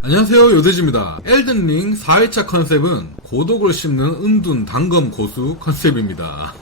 안녕하세요, 요대지입니다. 엘든링 4회차 컨셉은 고독을 씹는 은둔 단검 고수 컨셉입니다.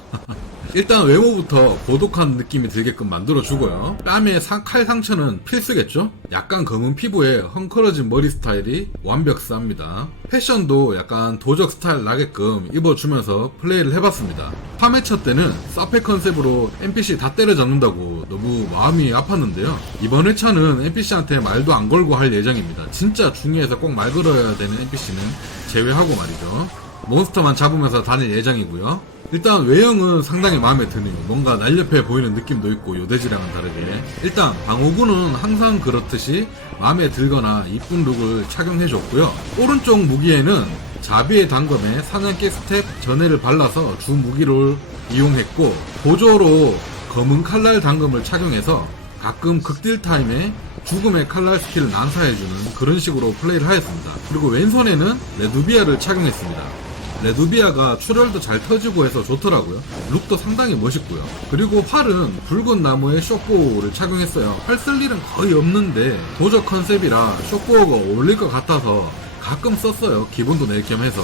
일단 외모부터 고독한 느낌이 들게끔 만들어주고요. 뺨에 칼 상처는 필수겠죠? 약간 검은 피부에 헝클어진 머리 스타일이 완벽합니다. 패션도 약간 도적 스타일 나게끔 입어주면서 플레이를 해봤습니다. 3회차 때는 사페 컨셉으로 NPC 다 때려잡는다고 너무 마음이 아팠는데요. 이번 회차는 NPC한테 말도 안 걸고 할 예정입니다. 진짜 중요해서 꼭 말 걸어야 되는 NPC는 제외하고 말이죠. 몬스터만 잡으면서 다닐 예정이고요. 일단 외형은 상당히 마음에 드네요. 뭔가 날렵해 보이는 느낌도 있고 요대지랑은 다르게. 일단 방어구는 항상 그렇듯이 마음에 들거나 이쁜 룩을 착용해줬고요. 오른쪽 무기에는 자비의 단검에 사냥개 스텝 전해를 발라서 주 무기를 이용했고, 보조로 검은 칼날 단검을 착용해서 가끔 극딜 타임에 죽음의 칼날 스킬을 난사해주는 그런 식으로 플레이를 하였습니다. 그리고 왼손에는 레두비아를 착용했습니다. 레두비아가 출혈도 잘 터지고 해서 좋더라고요. 룩도 상당히 멋있고요. 그리고 활은 붉은 나무에 숏보우를 착용했어요. 활 쓸 일은 거의 없는데 도적 컨셉이라 숏보우가 어울릴 것 같아서 가끔 썼어요. 기분도 낼 겸 해서.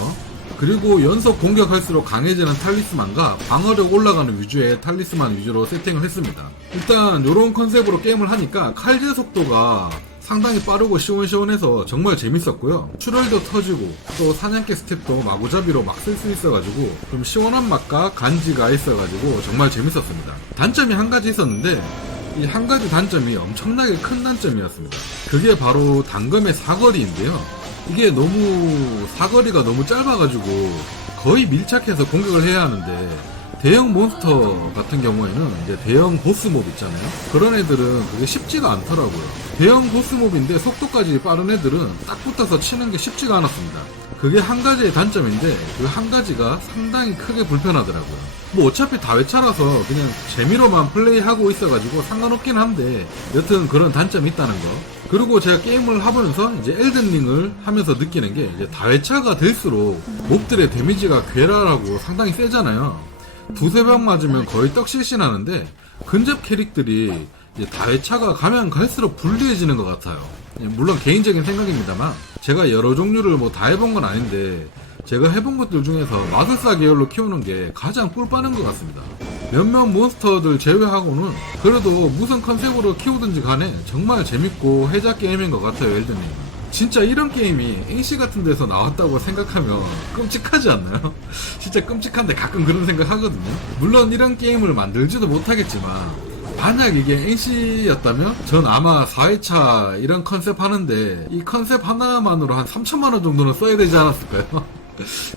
그리고 연속 공격할수록 강해지는 탈리스만과 방어력 올라가는 위주의 탈리스만 위주로 세팅을 했습니다. 일단 이런 컨셉으로 게임을 하니까 칼질 속도가 상당히 빠르고 시원시원해서 정말 재밌었고요. 출혈도 터지고 또 사냥개 스텝도 마구잡이로 막 쓸 수 있어가지고 좀 시원한 맛과 간지가 있어가지고 정말 재밌었습니다. 단점이 한 가지 있었는데 이 한 가지 단점이 엄청나게 큰 단점이었습니다. 그게 바로 단검의 사거리인데요. 이게 사거리가 너무 짧아가지고 거의 밀착해서 공격을 해야 하는데, 대형 몬스터 같은 경우에는 이제 대형 보스몹 있잖아요. 그런 애들은 그게 쉽지가 않더라고요. 대형 보스몹인데 속도까지 빠른 애들은 딱 붙어서 치는 게 쉽지가 않았습니다. 그게 한 가지의 단점인데 그 한 가지가 상당히 크게 불편하더라고요. 뭐 어차피 다회차라서 그냥 재미로만 플레이하고 있어가지고 상관없긴 한데 여튼 그런 단점이 있다는 거. 그리고 제가 게임을 하면서 이제 엘든링을 하면서 느끼는 게, 이제 다회차가 될수록 몹들의 데미지가 괴랄하고 상당히 세잖아요. 두세 방 맞으면 거의 떡실신하는데 근접 캐릭들이 이제 다회차가 가면 갈수록 불리해지는 것 같아요. 물론 개인적인 생각입니다만 제가 여러 종류를 뭐 다 해본 건 아닌데 제가 해본 것들 중에서 마술사 계열로 키우는 게 가장 꿀 빠는 것 같습니다. 몇몇 몬스터들 제외하고는 그래도 무슨 컨셉으로 키우든지 간에 정말 재밌고 해자 게임인 것 같아요. 엘든링 진짜 이런 게임이 NC 같은 데서 나왔다고 생각하면 끔찍하지 않나요? 진짜 끔찍한데 가끔 그런 생각 하거든요. 물론 이런 게임을 만들지도 못하겠지만 만약 이게 NC였다면 전 아마 4회차 이런 컨셉 하는데 이 컨셉 하나만으로 한 3천만원 정도는 써야 되지 않았을까요?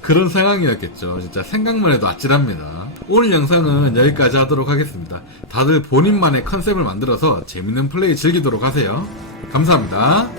그런 상황이었겠죠. 진짜 생각만 해도 아찔합니다. 오늘 영상은 여기까지 하도록 하겠습니다. 다들 본인만의 컨셉을 만들어서 재밌는 플레이 즐기도록 하세요. 감사합니다.